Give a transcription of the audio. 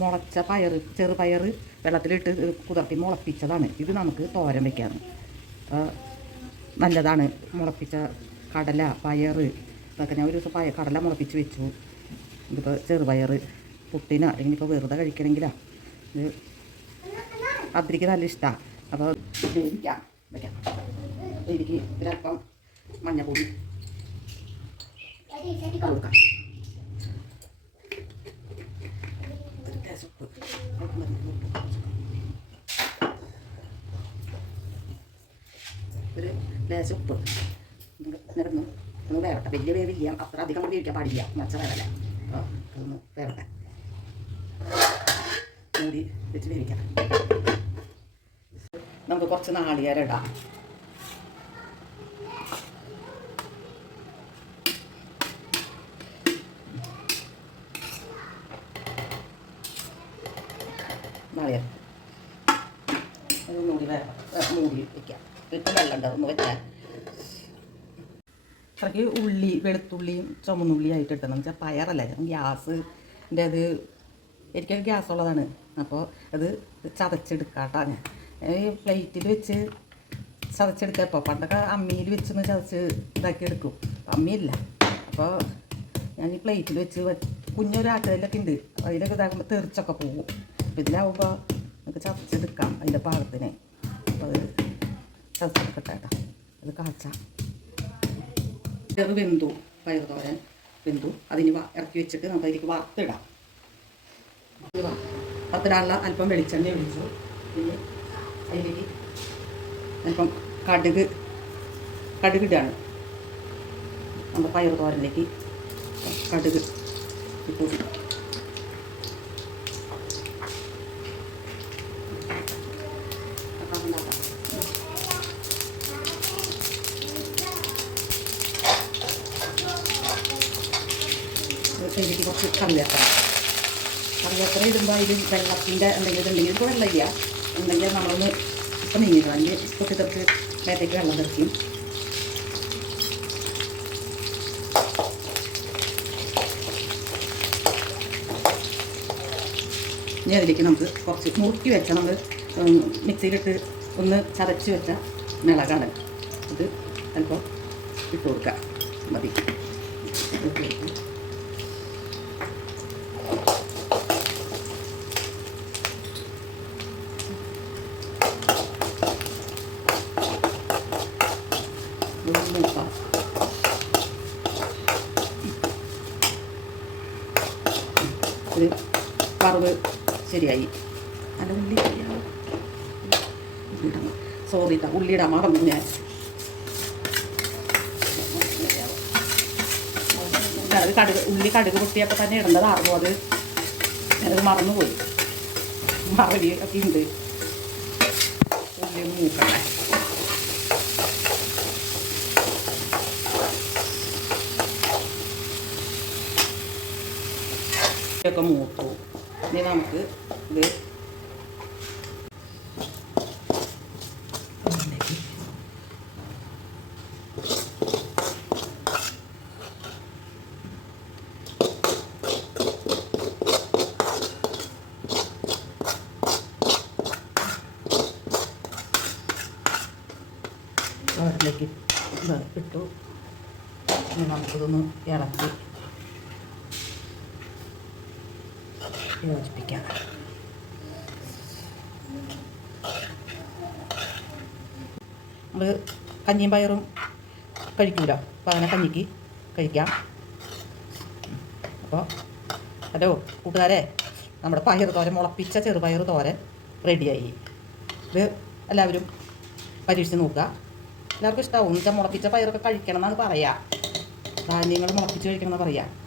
മുളച്ച ചെറുപയർ വെള്ളത്തിലിട്ട് കുതിർത്തി മുളപ്പിച്ചതാണ്. ഇത് നമുക്ക് തോരൻ വയ്ക്കാം. നല്ലതാണ്. മുളപ്പിച്ച കടല, പയർ ഇതൊക്കെ ഞാൻ ഒരു ദിവസം കടല മുളപ്പിച്ച് വെച്ചു. ഇതിപ്പോൾ ചെറുപയർ പുട്ടിനോ അല്ലെങ്കിൽ ഇപ്പോൾ വെറുതെ കഴിക്കണമെങ്കിലാ. ഇത് അതിരിക്ക് നല്ല ഇഷ്ടമാണ്. അപ്പോൾ വേവിക്കാം വയ്ക്കാം. എനിക്ക് ഒരല്പം മഞ്ഞപ്പൊടി കൊടുക്കാം. ഒരു ലേശം ഉപ്പ് നിരന്നു ഒന്ന് വേവട്ടെ. വലിയ വേവില്ല, അത്ര അധികം വേവിക്കാൻ പാടില്ല, മച്ച വേവല്ലേ. അപ്പോൾ അതൊന്ന് വേവട്ടെ. മൂടി വെച്ച് വേവിക്കാം. നമുക്ക് കുറച്ച് നാളികേരം ഇടാം. നാളികേരം അതൊന്നുകൂടി മൂടി വയ്ക്കാം. ഇപ്പം വെള്ളം ഉണ്ടാവും ഒന്ന് വെച്ചാൽ. അത്രയ്ക്ക് ഉള്ളി, വെളുത്തുള്ളിയും ചുമന്നുള്ളിയായിട്ട് ഇട്ടണം. വെച്ചാൽ പയറല്ല, ഗ്യാസിൻ്റെ അത് എനിക്കൊരു ഗ്യാസ് ഉള്ളതാണ്. അപ്പോൾ അത് ചതച്ചെടുക്കാട്ടാ. ഞാൻ ഈ പ്ലേറ്റിൽ വെച്ച് ചതച്ചെടുക്കാം. ഇപ്പോൾ പണ്ടൊക്കെ അമ്മിയിൽ വെച്ചൊന്ന് ചതച്ച് ഇതാക്കി എടുക്കും. അമ്മിയില്ല. അപ്പോൾ ഞാൻ ഈ പ്ലേറ്റിൽ വെച്ച് കുഞ്ഞൊരു ആട്ടുകല്ലൊക്കെ ഉണ്ട്, അതിലൊക്കെ ഇതാകുമ്പോൾ തെറിച്ചൊക്കെ പോകും. അപ്പോൾ ഇതിലാവുമ്പോൾ നമുക്ക് ചതച്ചെടുക്കാം അതിൻ്റെ പാകത്തിന്. അപ്പോൾ അത് ചതച്ചെടുക്കട്ടെ കേട്ടോ. അത് കാച്ചാം. ചെറു വെന്തു, പയർ തോരൻ വെന്തു. അതിന് ഇറക്കി വെച്ചിട്ട് നമുക്ക് അതിലേക്ക് വറുത്തിടാം. വറുത്തിടാനുള്ള അല്പം വെളിച്ചെണ്ണ ഒഴിച്ചു. പിന്നെ അതിലേക്ക് അല്പം കടുക് ഇടാണ്. നമ്മുടെ പയർ തോരനിലേക്ക് കടുക് ഇട്ടു. ഇതിലേക്ക് കുറച്ച് കറിവേപ്പില ഇടുമ്പോൾ അതിൽ വെള്ളത്തിൻ്റെ എന്തെങ്കിലും ഉണ്ടെങ്കിൽ ഇപ്പോൾ വെള്ളമില്ല ഉണ്ടെങ്കിൽ നമ്മളൊന്ന് ഇപ്പം നീങ്ങിടും. അതിന് പൊട്ടിത്തെറിച്ച് മേത്തേക്ക് വെള്ളം തെറിക്കും. ഇനി അതിലേക്ക് നമുക്ക് കുറച്ച് മുറുക്കി വെച്ച നമ്മൾ മിക്സിയിലിട്ട് ഒന്ന് ചതച്ച് വെച്ച മിളകാണ്. ഇത് അല്പം ഇട്ട് കൊടുക്കുക മതി. ഒരു വറവ് ശരിയായി. നല്ല ഉള്ളി സോറി ഉള്ളിയിടാൻ മറന്നു ഞാൻ. അത് കടുക് പൊട്ടിയപ്പോൾ തന്നെ ഇടേണ്ടതായിരുന്നു. അത് ഞാനത് മറന്നുപോയി. മറവി ഒക്കെ ഉണ്ട്. ഉള്ളി മൂക്കട്ടെ. ഒക്കെ മൂത്തു. ഇനി നമുക്ക് ഇത് അതിലേക്ക് ഇട്ടു. ഇനി നമുക്കിതൊന്ന് ഇളക്കി യോജിപ്പിക്കാം. നമ്മൾ കഞ്ഞിയും പയറും കഴിക്കൂല, അപ്പോൾ അങ്ങനെ കഞ്ഞിക്ക് കഴിക്കാം. അപ്പോൾ ഹലോ കൂട്ടുകാരെ, നമ്മുടെ പയർ തോരൻ, മുളപ്പിച്ച ചെറുപയർ തോരൻ റെഡിയായി. ഇത് എല്ലാവരും പരീക്ഷിച്ച് നോക്കുക. എല്ലാവർക്കും ഇഷ്ടമാവും. എന്നുവെച്ചാൽ മുളപ്പിച്ച പയറൊക്കെ കഴിക്കണം എന്നാണ് പറയുക. ധാന്യങ്ങൾ മുളപ്പിച്ച് കഴിക്കണം എന്നാണ് പറയുക.